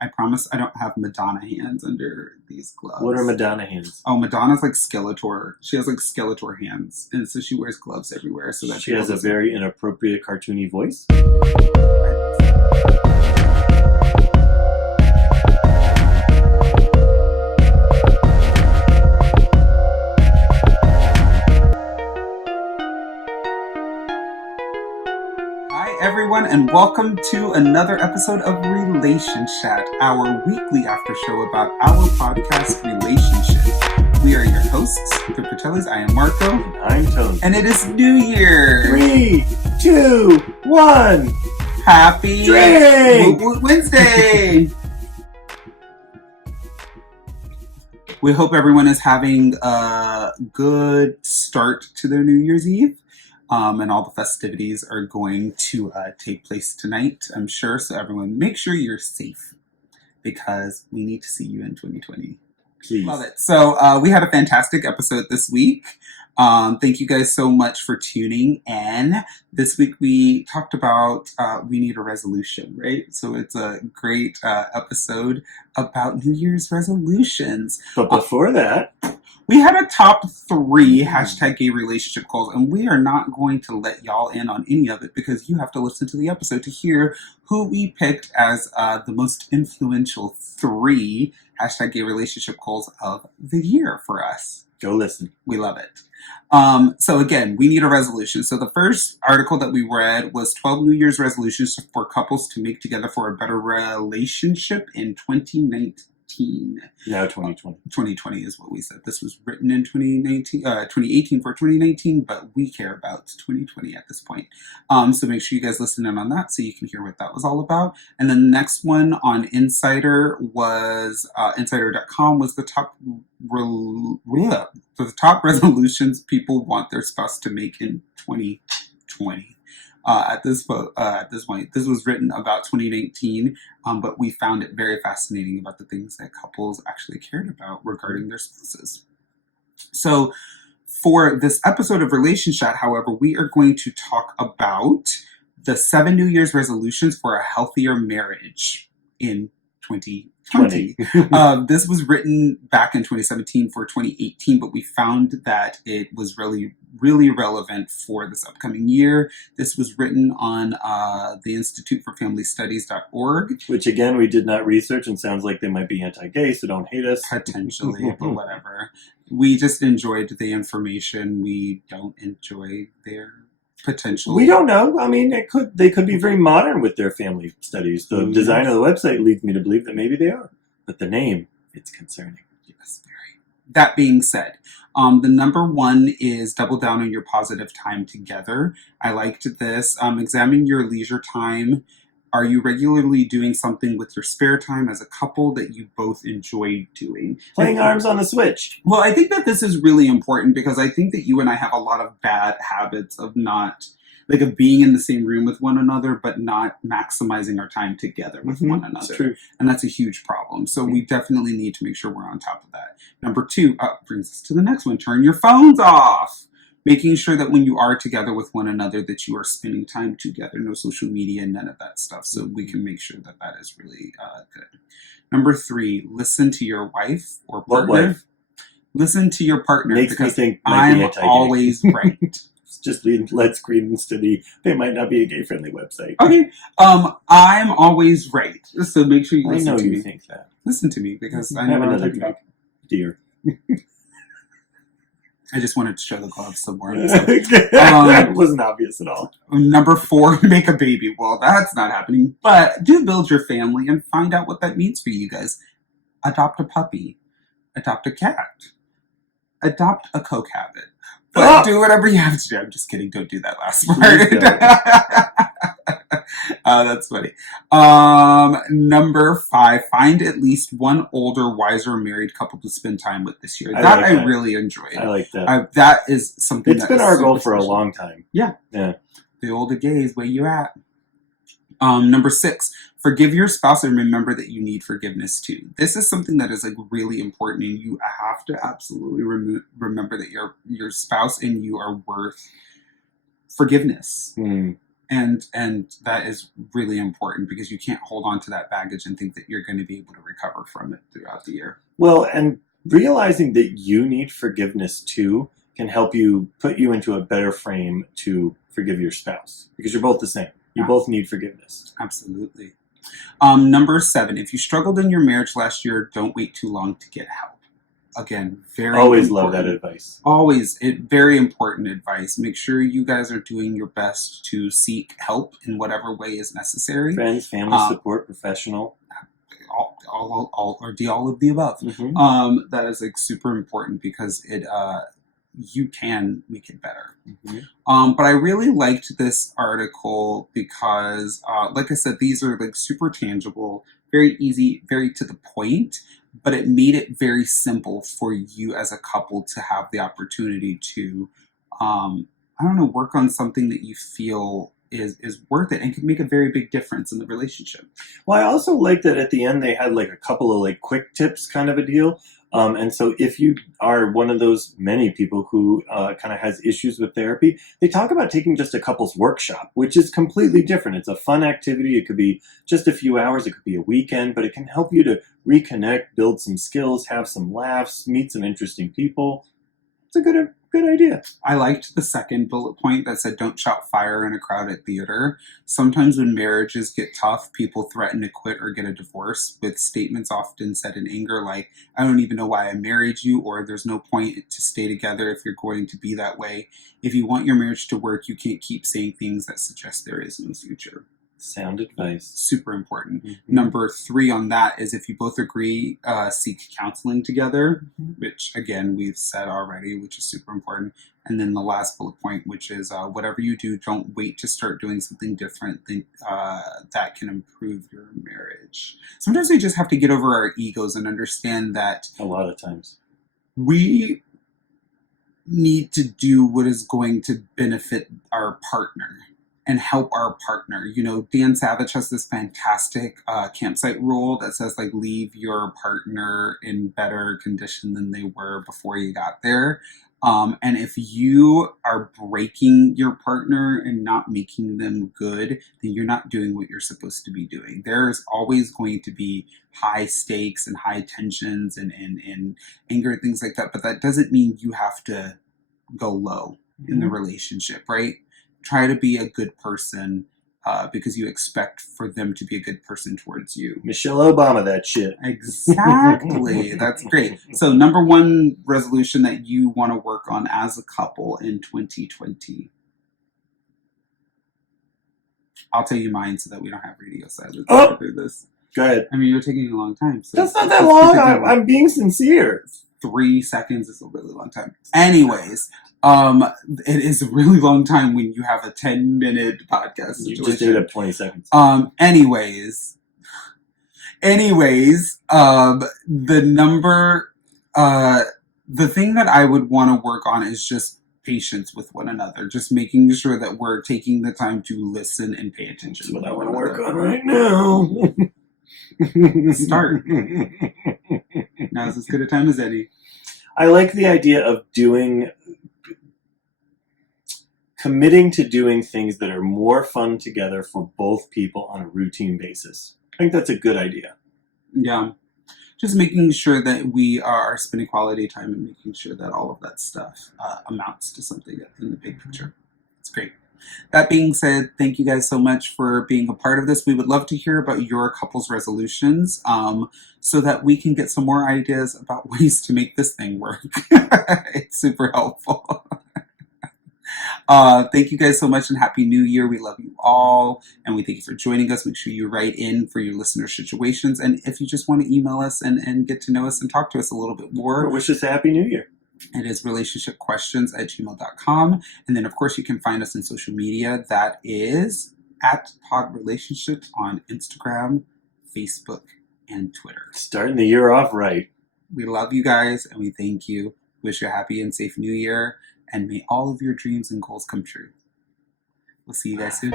I promise I don't have Madonna hands under these gloves. What are Madonna hands? Oh, Madonna's like Skeletor. She has like Skeletor hands, and so she wears gloves everywhere. So that she has a very inappropriate cartoony voice. Everyone, and welcome to another episode of Relationsh, our weekly after show about our podcast Relationship. We are your hosts, the Patellis. I am Marco. And I'm Tony. And it is New Year. 3, 2, 1. Happy Drink! Wednesday. We hope everyone is having a good start to their New Year's Eve. And all the festivities are going to take place tonight, I'm sure. So everyone, make sure you're safe because we need to see you in 2020. Please. Love it. So we had a fantastic episode this week. Thank you guys so much for tuning in. This week we talked about we need a resolution, right? So it's a great episode about New Year's resolutions. But before that, we had a top 3 hashtag gay relationship goals, and we are not going to let y'all in on any of it because you have to listen to the episode to hear who we picked as the most influential 3 hashtag gay relationship goals of the year for us. Go listen. We love it. So again, we need a resolution. So the first article that we read was 12 New Year's resolutions for couples to make together for a better relationship in 2019. Now 2020. 2020 is what we said. This was written in 2018 for 2019, but we care about 2020 at this point. So make sure you guys listen in on that so you can hear what that was all about. And then the next one on Insider was Insider.com was the top top resolutions people want their spouse to make in 2020. At this point, this was written about 2019, but we found it very fascinating about the things that couples actually cared about regarding their spouses. So for this episode of Relationsh, however, we are going to talk about the 7 New Year's resolutions for a healthier marriage in 2020. This was written back in 2017 for 2018, but we found that it was really relevant for this upcoming year. This was written on the Institute for Family Studies.org. Which again, we did not research and sounds like they might be anti-gay, so don't hate us. Potentially, but whatever. We just enjoyed the information. We don't enjoy their potential. We don't know. I mean, they could be very modern with their family studies. The design of the website leads me to believe that maybe they are. But the name, it's concerning. Yes, very. That being said, the number 1 is double down on your positive time together. I liked this. Examine your leisure time. Are you regularly doing something with your spare time as a couple that you both enjoy doing? Playing arms on the Switch. Well, I think that this is really important because I think that you and I have a lot of bad habits of of being in the same room with one another, but not maximizing our time together with one another. That's true. And that's a huge problem. So we definitely need to make sure we're on top of that. Number 2 brings us to the next one. Turn your phones off. Making sure that when you are together with one another that you are spending time together. No social media, none of that stuff. So we can make sure that that is really good. Number 3, listen to your wife or partner. What wife? Listen to your partner. Makes because me think I'm always right. Just let's credence to they might not be a gay-friendly website. Okay. I'm always right. So make sure you listen to me. You think that. Listen to me because I have know another drink, dear. I just wanted to show the gloves somewhere. That wasn't obvious at all. Number 4, make a baby. Well, that's not happening. But do build your family and find out what that means for you guys. Adopt a puppy. Adopt a cat. Adopt a Coke habit. But do whatever you have to do. I'm just kidding. Don't do that last part. That's funny. Number 5, find at least one older, wiser, married couple to spend time with this year. I really enjoyed. I like that. That is something it's been our goal for a long time. Yeah. Yeah. The older gays, where you at? Number 6, forgive your spouse and remember that you need forgiveness too. This is something that is really important, and you have to absolutely remember that your spouse and you are worth forgiveness. And that is really important because you can't hold on to that baggage and think that you're going to be able to recover from it throughout the year. Well, and realizing that you need forgiveness too can help you put you into a better frame to forgive your spouse because you're both the same. You both need forgiveness. Absolutely. Number 7, if you struggled in your marriage last year, don't wait too long to get help. Again, very always important. Love that advice. Very important advice. Make sure you guys are doing your best to seek help in whatever way is necessary. Friends, family support, professional. All of the above. Mm-hmm. That is like super important because you can make it better. Mm-hmm. But I really liked this article because, like I said, these are like super tangible, very easy, very to the point, but it made it very simple for you as a couple to have the opportunity to, work on something that you feel is worth it and can make a very big difference in the relationship. Well, I also like that at the end they had like a couple of like quick tips kind of a deal. And so if you are one of those many people who kind of has issues with therapy, they talk about taking just a couples workshop, which is completely different. It's a fun activity. It could be just a few hours. It could be a weekend, but it can help you to reconnect, build some skills, have some laughs, meet some interesting people. It's a good idea. I liked the second bullet point that said, don't shout fire in a crowded theater. Sometimes when marriages get tough, people threaten to quit or get a divorce with statements often said in anger like, I don't even know why I married you, or there's no point to stay together if you're going to be that way. If you want your marriage to work, you can't keep saying things that suggest there is no future. Sound advice. Super important. Mm-hmm. Number 3 on that is if you both agree, seek counseling together, which again, we've said already, which is super important. And then the last bullet point, which is whatever you do, don't wait to start doing something different that can improve your marriage. Sometimes we just have to get over our egos and understand that a lot of times we need to do what is going to benefit our partner and help our partner. You know, Dan Savage has this fantastic campsite rule that says, like, leave your partner in better condition than they were before you got there. And if you are breaking your partner and not making them good, then you're not doing what you're supposed to be doing. There's always going to be high stakes and high tensions and anger and things like that. But that doesn't mean you have to go low in the relationship, right? Try to be a good person because you expect for them to be a good person towards you. Michelle Obama, that shit. Exactly. That's great. So number 1 resolution that you want to work on as a couple in 2020. I'll tell you mine so that we don't have radio silence through this. Go ahead. I mean, you're taking a long time. So that's not that long. I'm being sincere. 3 seconds is a really long time. Anyways, it is a really long time when you have a 10-minute podcast situation. You just did it 20 seconds. Anyways, the thing that I would want to work on is just patience with one another. Just making sure that we're taking the time to listen and pay attention. That's what I want to work on right now. Start. Now's as good a time as any. I like the idea of committing to doing things that are more fun together for both people on a routine basis. I think that's a good idea. Yeah. Just making sure that we are spending quality time and making sure that all of that stuff amounts to something in the big picture. It's great. That being said, thank you guys so much for being a part of this. We would love to hear about your couple's resolutions so that we can get some more ideas about ways to make this thing work. It's super helpful. Thank you guys so much and Happy New Year. We love you all and we thank you for joining us. Make sure you write in for your listener situations. And if you just want to email us and get to know us and talk to us a little bit more. Or wish us a Happy New Year. It is relationshipquestions@gmail.com. And then, of course, you can find us on social media. That is @podrelationship on Instagram, Facebook, and Twitter. Starting the year off right. We love you guys and we thank you. Wish you a happy and safe New Year. And may all of your dreams and goals come true. We'll see you guys soon.